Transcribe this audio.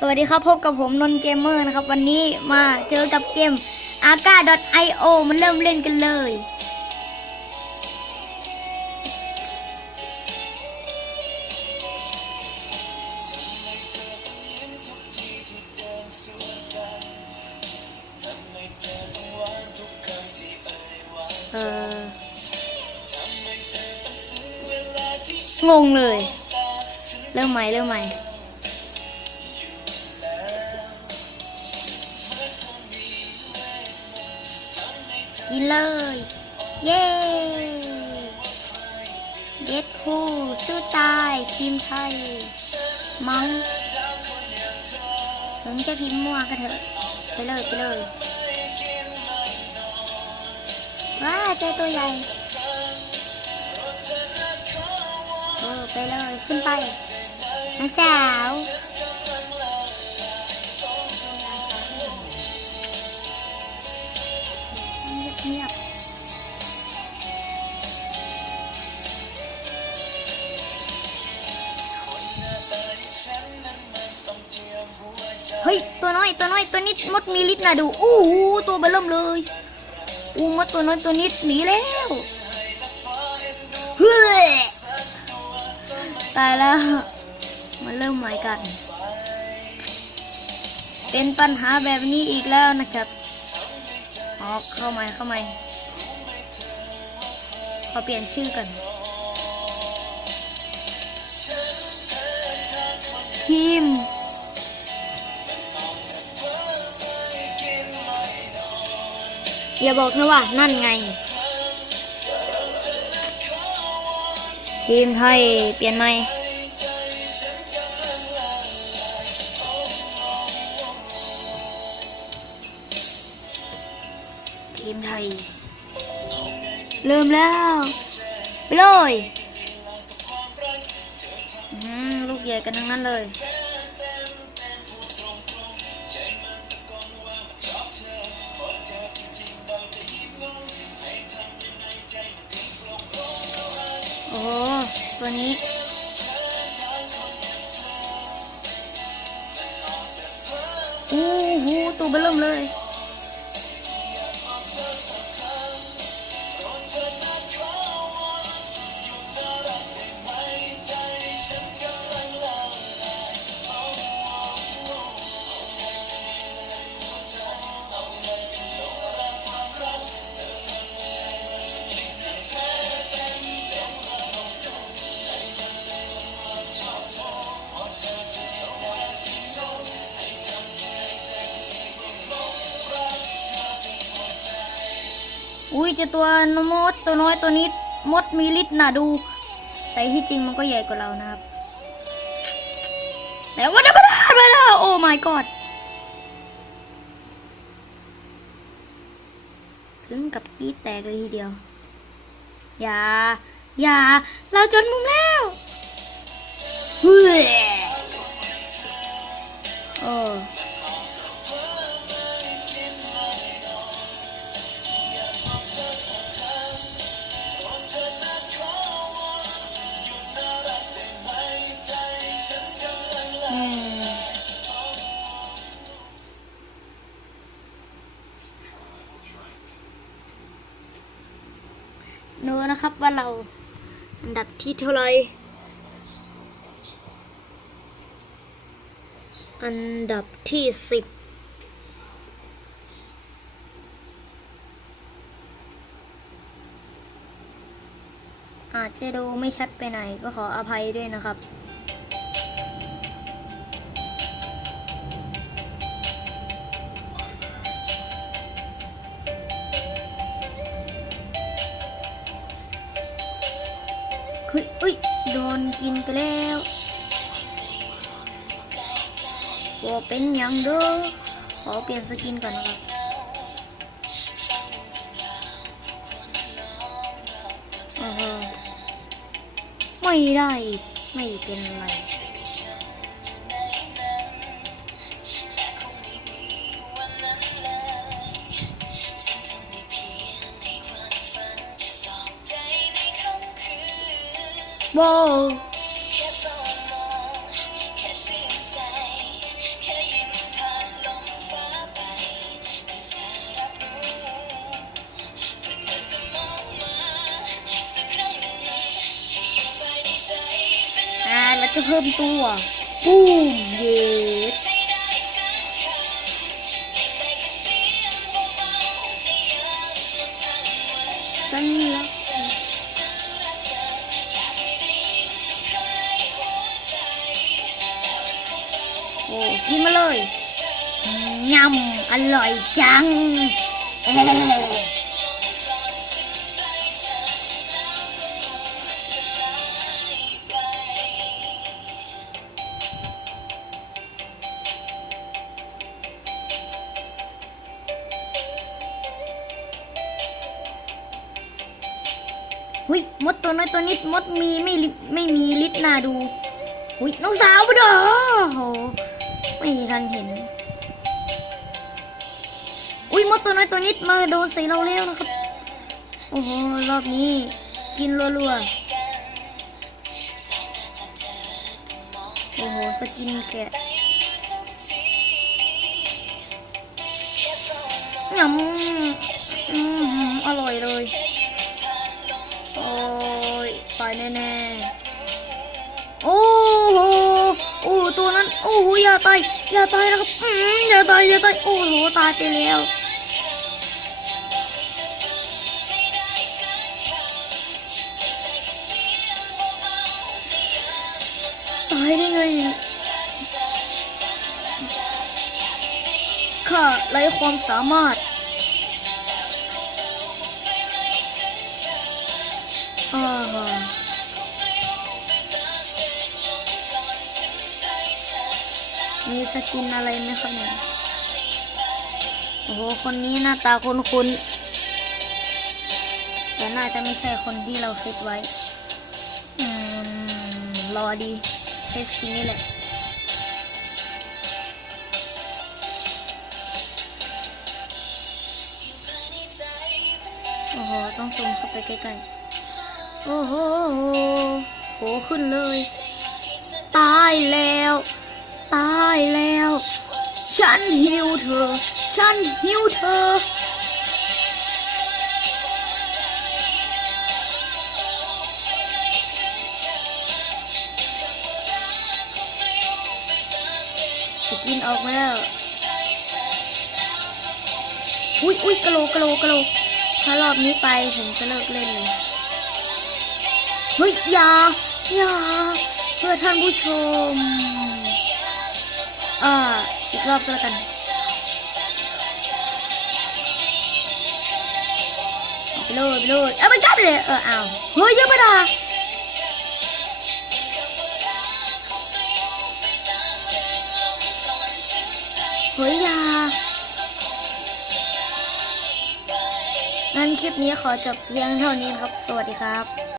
สวัสดีครับพบกับผมนนเกมเมอร์นะครับ วันนี้มาเจอกับเกม a g a i o มันเริ่มเล่นกันเลย เอองงเลย เริ่มใหม่เริ่มใหม่ กินเลย เย้เด็ดคู่สู้ตายทีมไทยมังถึงจะพิมพ์มั่วก็เถอะ ไปเลยไปเลยว้าเจอตัวใหญ่เออไปเลย ขึ้นไปน้องสาว อยตัวน้อยตัวนิดมดมีฤทธิ์นะดูอู้หูตัวเบลเริ่มเลยอู้มดตัวน้อยตัวนิดหนีแล้วเฮ้ยตายแล้วมันเริ่มใหม่กัน เป็นปัญหาแบบนี้อีกแล้วนะครับอ๋อเข้าใหม่เข้าใหม่ขอเปลี่ยนชื่อกันทีม อย่าบอกนะว่านั่นไง ทีมไทยเปลี่ยนไหมทีมไทย เริ่มแล้ว ไปเลยลูกใหญ่กันทั้งนั้นเลย โอ้ตัวนี้ อู้หูตัวเบลเริ่มเลย อุ้ยเจะตัวนมดตัวน้อยตัวนี้มดมีฤทธิ์น่ะดู แต่ที่จริงมันก็ใหญ่กว่าเรานะครับ แต่ว่าได้ไม่ได้ไม่ได้โอ้ my god ถึงกับกรีดแตกเลยทีเดียว อย่า อย่า เราจนมุมแล้วเฮ้ยโอ้อื นะครับว่าเราอันดับที่เท่าไรอันดับที่สิบอาจจะดูไม่ชัดไปไหนก็ขออภัยด้วยนะครับ เฮ้ยเอ้ยโดนกินไปแล้วว่าเป็นยังเด้อขอเปลี่ยนสกินก่อนนะครับโอ้โหไม่ได้ ไม่เป็นไร โบแล้วจะเพิ่มตัว ปุ้มเย็ด ยำอร่อยจังเอ้หุยมดตัวน้อยตัวนิดมดมีไม่ไม่มีลิตรนาดูหุยน้องสาวปะดอโหไม่ทันเห็น มดตัวน้อยตัวนิดมาโดนใส่เราแล้วนะครับ โอ้โห รอบนี้ กินรัวๆ โอ้โห สกินแกะยำอืมอร่อยเลย โอ้ยตายแน่ๆ โอ้โห โอ้ตัวนั้น โอ้โหอย่าตายอย่าตายนะครับอืมอย่าตายอย่าตาย โอ้โห ตายไปแล้ว ตายได้ไงข้าไร้ความสามารถอ่ามีสกินอะไรไหมครับเนี่ย โอ้โห คนนี้หน้าตาคุ้นๆแต่น่าจะไม่ใช่คนที่เราคิดไว้ อืม รอดี ใช้สกินนี่แหละโอ้โห ต้องซูมเข้าไปใกล้ๆ โอ้โหโหขึ้นเลย ตายแล้ว ตายแล้ว ฉันหิวเธอ ฉันหิวเธอ สกินออกมาแล้ว อุ้ยอุ้ยกระโหลกกะโหลกกะโหลกถ้ารอบนี้ไปผมจะเลิกเล่นเลย เฮ้ยอย่าอย่าเพื่อท่านผู้ชม อ่า อีกรอบก็แล้วกันเอาไปเลยไปเลยเอาไปจับเลย เออเอาเฮ้ยยังไม่ได้ เฮ้ยยางั้นคลิปนี้ขอจบเพียงเท่านี้ครับ สวัสดีครับ